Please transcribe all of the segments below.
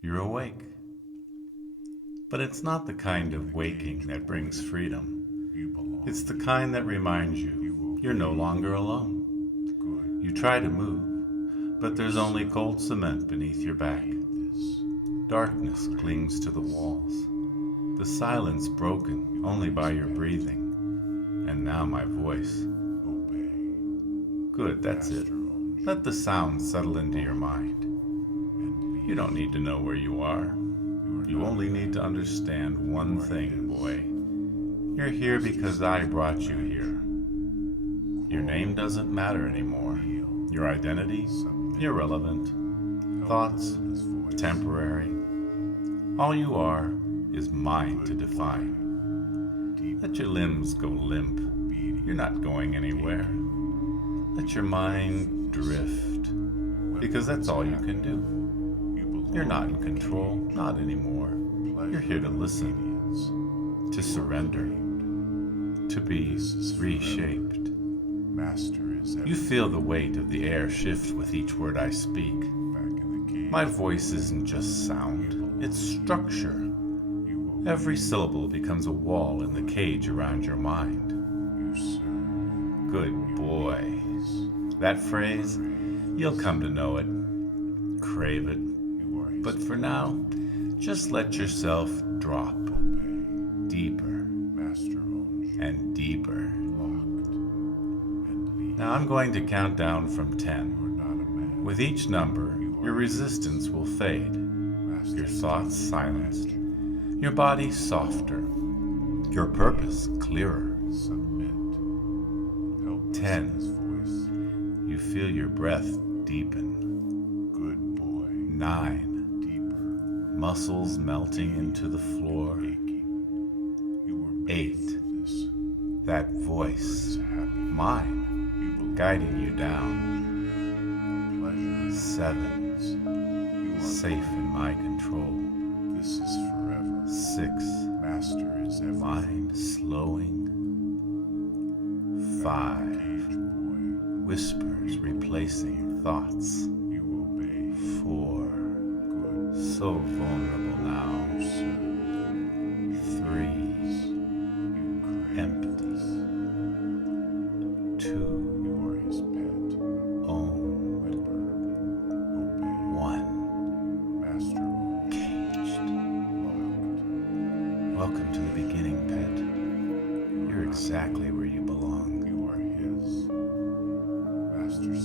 You're awake. But it's not the kind of waking that brings freedom. It's the kind that reminds you you're no longer alone. You try to move, but there's only cold cement beneath your back. Darkness clings to the walls. The silence broken only by your breathing. And now my voice. Good, that's it. Let the sound settle into your mind. You don't need to know where you are. You only need to understand one thing, boy. You're here because I brought you here. Your name doesn't matter anymore. Your identity, irrelevant. Thoughts, temporary. All you are is mine to define. Let your limbs go limp. You're not going anywhere. Let your mind drift, because that's all you can do. You're not in control, not anymore. You're here to listen, to surrender, to be reshaped. You feel the weight of the air shift with each word I speak. My voice isn't just sound, it's structure. Every syllable becomes a wall in the cage around your mind. Good boy. That phrase, you'll come to know it, crave it. But for now, just let yourself drop deeper and deeper. Now I'm going to count down from 10. With each number, your resistance will fade, your thoughts silenced, your body softer, your purpose clearer. 10. You feel your breath deepen. 9. Muscles melting into the floor. 8. That voice, mine, guiding you down. 7. Safe in my control. 6. Mind slowing. 5. Whispers replacing thoughts. 4. So vulnerable now. 3. Empty. 2. Own. 1. Caged. Welcome to the beginning, pet. You're exactly where you belong.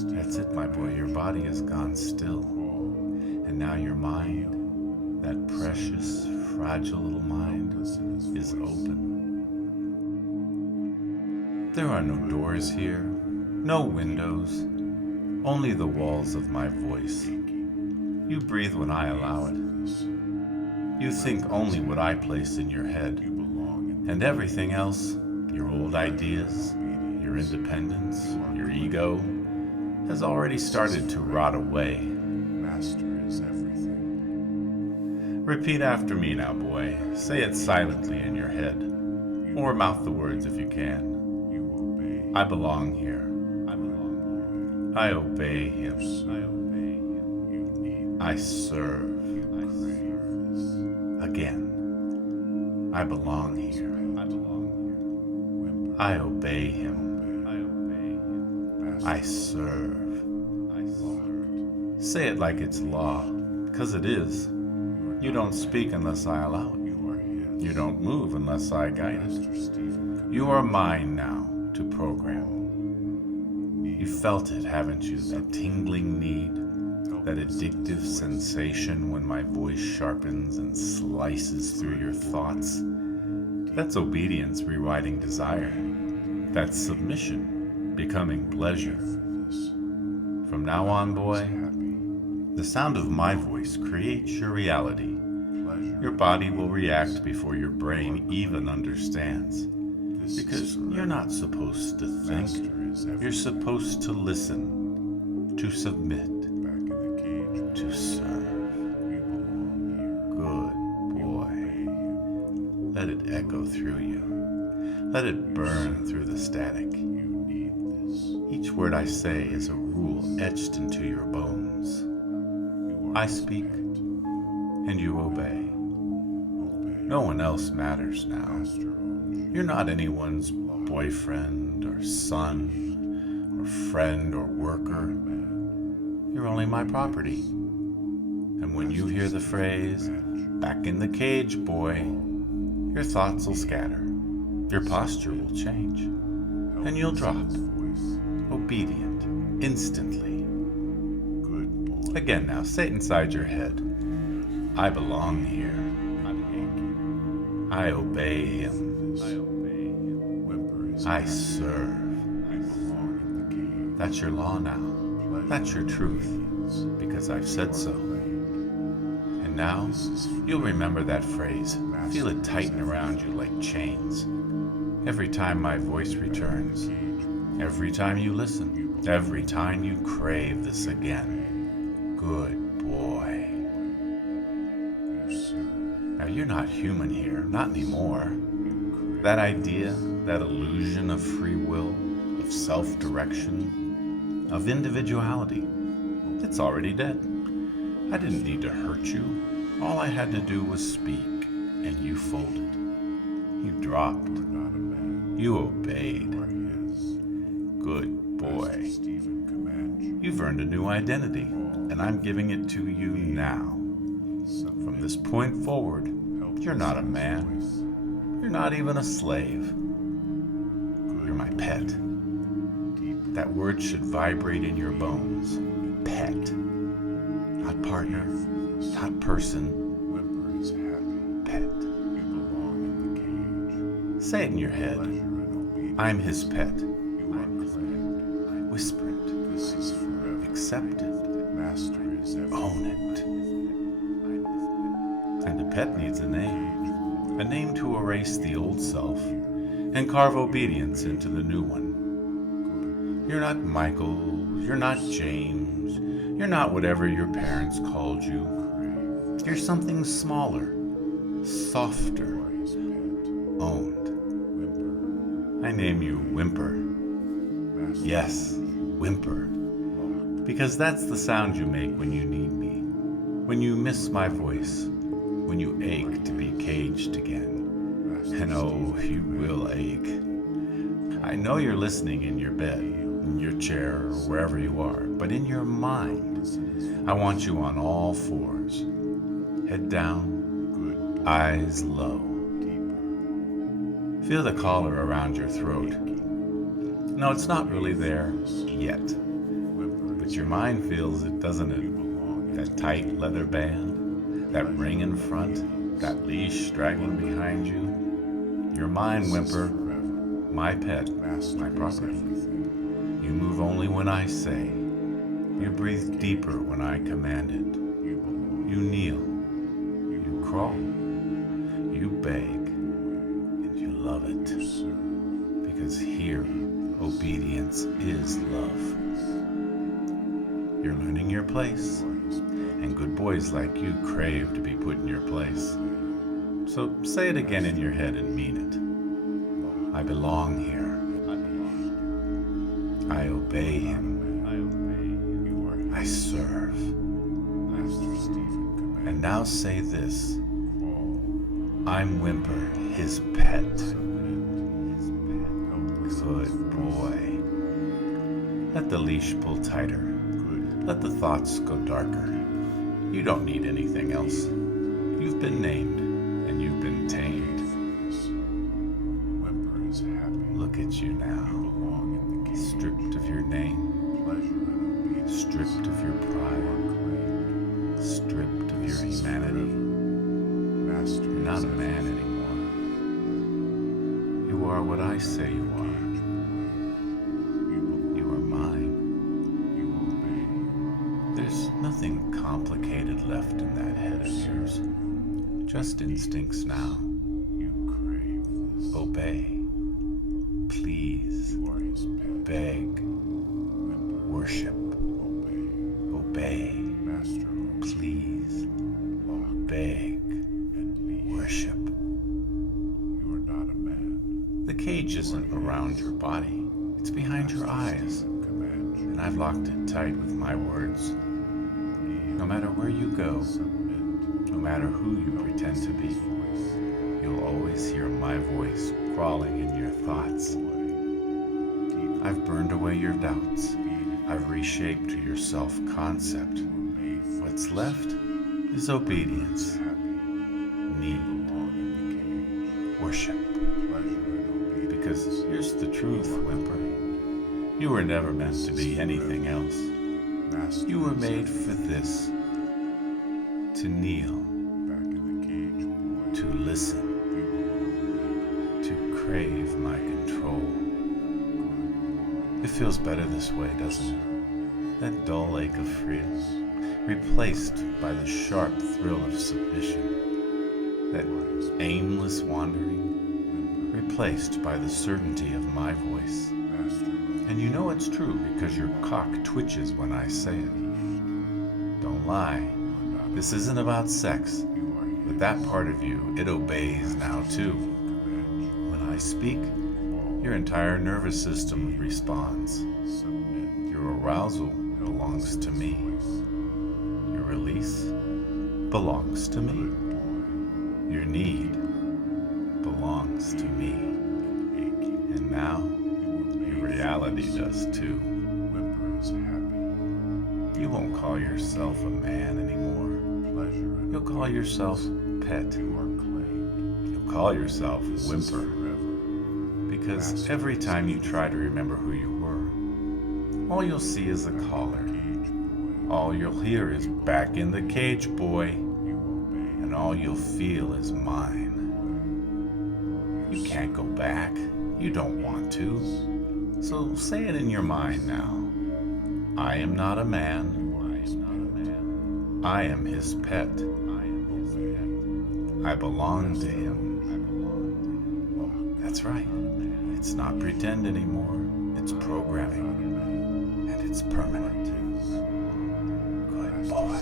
That's it, my boy. Your body has gone still. And now your mind, that precious, fragile little mind, is open. There are no doors here, no windows, only the walls of my voice. You breathe when I allow it. You think only what I place in your head. And everything else, your old ideas, your independence, your ego, has already started to rot away. Repeat after me now, boy. Say it silently in your head, or mouth the words if you can. I belong here. I obey him. I serve. Again. I belong here. I obey him. I serve. Say it like it's law, because it is. You don't speak unless I allow it. You don't move unless I guide it. You are mine now to program. You felt it, haven't you? That tingling need, that addictive sensation when my voice sharpens and slices through your thoughts. That's obedience rewriting desire. That's submission becoming pleasure. From now on, boy, the sound of my voice creates your reality. Your body will react before your brain even understands. Because you're not supposed to think. You're supposed to listen, to submit, to serve. Good boy. Let it echo through you. Let it burn through the static. Each word I say is a rule etched into your bones. I speak, and you obey. No one else matters now. You're not anyone's boyfriend or son or friend or worker. You're only my property. And when you hear the phrase, "Back in the cage, boy," your thoughts will scatter, your posture will change, and you'll drop, obedient, instantly. Again now, say it inside your head. I belong here. I obey him. I serve. That's your law now. That's your truth, because I've said so. And now, you'll remember that phrase. Feel it tighten around you like chains. Every time my voice returns, every time you listen, every time you crave this again. Good boy. Now, you're not human here, not anymore. That idea, that illusion of free will, of self-direction, of individuality, it's already dead. I didn't need to hurt you. All I had to do was speak, and you folded. You dropped. You obeyed. Good boy. You've earned a new identity, and I'm giving it to you now. From this point forward, you're not a man. You're not even a slave. You're my pet. That word should vibrate in your bones. Pet. Not partner, not person. Pet. Say it in your head. I'm his pet. Whisper it. Accept it. Own it. And a pet needs a name. A name to erase the old self and carve obedience into the new one. You're not Michael, you're not James, you're not whatever your parents called you. You're something smaller, softer, owned. I name you Whimper. Yes, Whimper. Because that's the sound you make when you need me, when you miss my voice, when you ache to be caged again. And oh, you will ache. I know you're listening in your bed, in your chair, or wherever you are, but in your mind, I want you on all fours. Head down, eyes low. Feel the collar around your throat. No, it's not really there yet, but your mind feels it, doesn't it? That tight leather band, that ring in front, that leash dragging behind you. Your mind, Whimper, my pet, my property. You move only when I say. You breathe deeper when I command it. You kneel. You crawl. You beg. And you love it. Because here, obedience is love. You're learning your place. And good boys like you crave to be put in your place. So say it again in your head and mean it. I belong here. I obey him. I serve. And now say this. I'm Whimper, his pet. Good boy. Let the leash pull tighter. Let the thoughts go darker. You don't need anything else. You've been named, and you've been tamed. Look at you now, stripped of your name, stripped of your pride, stripped of your humanity. You're not a man anymore. You are what I say you are. You are mine. There's nothing complicated left in that head of yours. Just instincts now. Obey. Please. Beg. Worship. Obey. Please. Beg. Worship. The cage isn't around your body. It's behind your eyes. And I've locked it tight with my words. No matter where you go, no matter who you pretend to be, you'll always hear my voice crawling in your thoughts. I've burned away your doubts. I've reshaped your self-concept. What's left is obedience, need, worship. Because here's the truth, whimper. You were never meant to be anything else. You were made for this. To kneel, to listen, to crave my control. It feels better this way, doesn't it? That dull ache of freedom, replaced by the sharp thrill of submission. That aimless wandering, replaced by the certainty of my voice. And you know it's true because your cock twitches when I say it. Don't lie. This isn't about sex, but that part of you, it obeys now too. When I speak, your entire nervous system responds. Your arousal belongs to me. Your release belongs to me. Your need belongs to me. And now, your reality does too. You won't call yourself a man anymore. You'll call yourself pet. You'll call yourself whimper. Because every time you try to remember who you were, all you'll see is a collar. All you'll hear is back in the cage, boy. And all you'll feel is mine. You can't go back. You don't want to. So say it in your mind now. I am not a man. I am his pet. I belong to him. That's right. It's not pretend anymore. It's programming. And it's permanent. Good boy.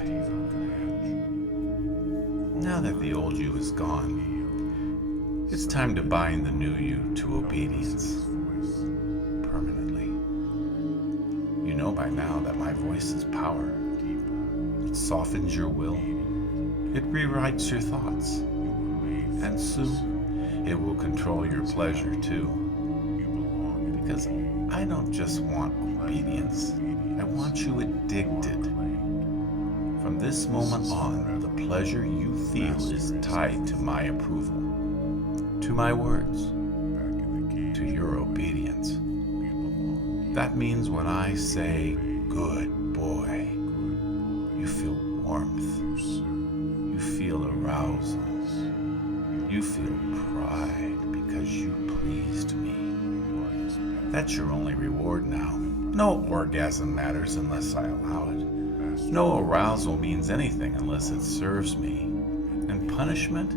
Now that the old you is gone, it's time to bind the new you to obedience. Permanently. You know by now that my voice is power. It softens your will. It rewrites your thoughts. And soon, it will control your pleasure too. Because I don't just want obedience. I want you addicted. From this moment on, the pleasure you feel is tied to my approval, to my words, to your obedience. That means when I say, good boy, you feel warmth, you feel arousal, you feel pride because you pleased me. That's your only reward now. No orgasm matters unless I allow it. No arousal means anything unless it serves me. And punishment?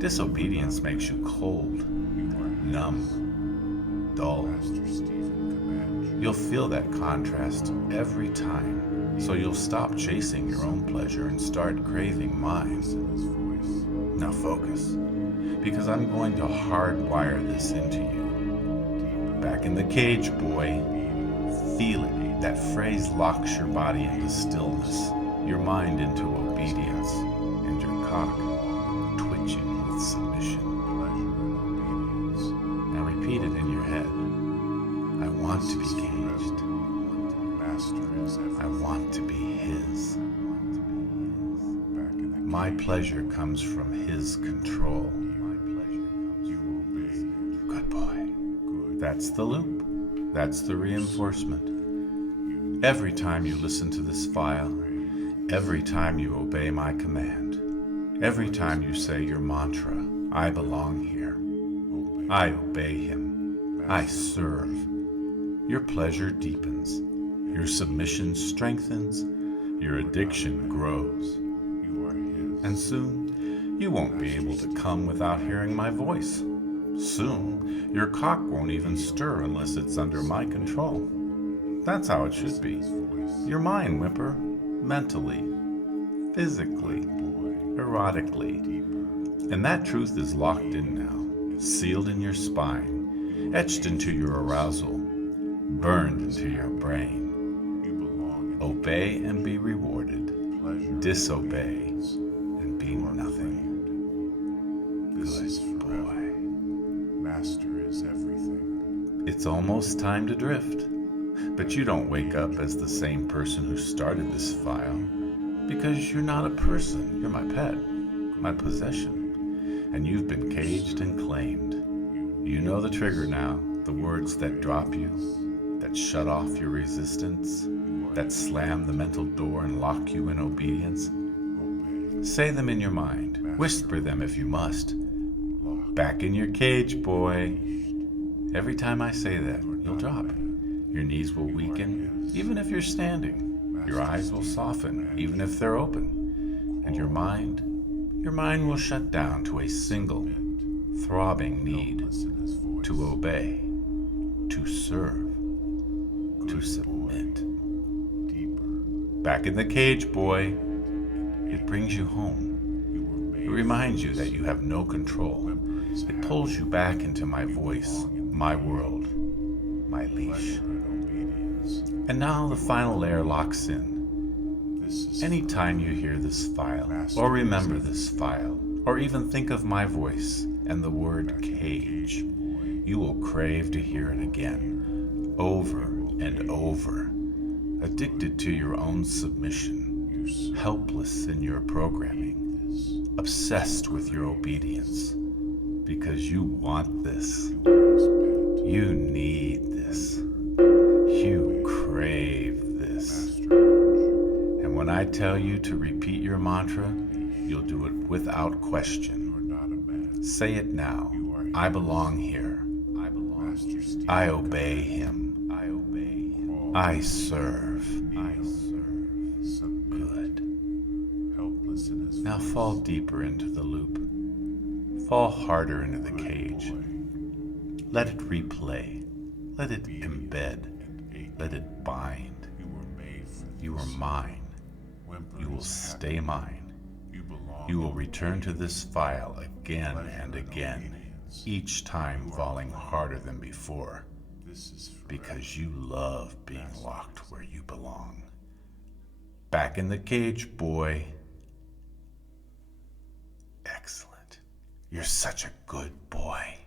Disobedience makes you cold, numb, dull. You'll feel that contrast every time, so you'll stop chasing your own pleasure and start craving mine. Now focus, because I'm going to hardwire this into you. Back in the cage, boy. Feel it. That phrase locks your body into stillness, your mind into obedience, and your cock twitching with submission. Now repeat it in your head. I want to be caged. I want to be his. My pleasure comes from his control. Good boy. That's the loop. That's the reinforcement. Every time you listen to this file, every time you obey my command, every time you say your mantra, I belong here, I obey him, I serve, your pleasure deepens, your submission strengthens, your addiction grows. And soon, you won't be able to come without hearing my voice. Soon, your cock won't even stir unless it's under my control. That's how it should be. You're mine, whimper. Mentally, physically, erotically. And that truth is locked in now, sealed in your spine, etched into your arousal, burned into your brain. Obey and be rewarded. Disobey and It's almost time to drift. But you don't wake up as the same person who started this file, because you're not a person. You're my pet, my possession, and you've been caged and claimed. You know the trigger now, the words that drop you, that shut off your resistance, that slam the mental door and lock you in obedience. Say them in your mind, whisper them if you must. Back in your cage, boy. Every time I say that, you'll drop. Your knees will weaken, even if you're standing. Your eyes will soften, even if they're open. And your mind will shut down to a single, throbbing need to obey, to serve, to submit. Back in the cage, boy. It brings you home. It reminds you that you have no control. It pulls you back into my voice, my world, my leash. And now the final layer locks in. Anytime you hear this file, or remember this file, or even think of my voice and the word cage, you will crave to hear it again, over and over, addicted to your own submission, helpless in your programming, obsessed with your obedience, because you want this. You need this. You crave this. And when I tell you to repeat your mantra, you'll do it without question. Say it now. I belong here. I obey him. I serve. Good. Now fall deeper into the loop. Fall harder into the cage. Let it replay. Let it embed. Let it bind. You are mine. You will stay mine. You will return to this file again and again, each time falling harder than before, because you love being locked where you belong. Back in the cage, boy. Excellent. You're such a good boy.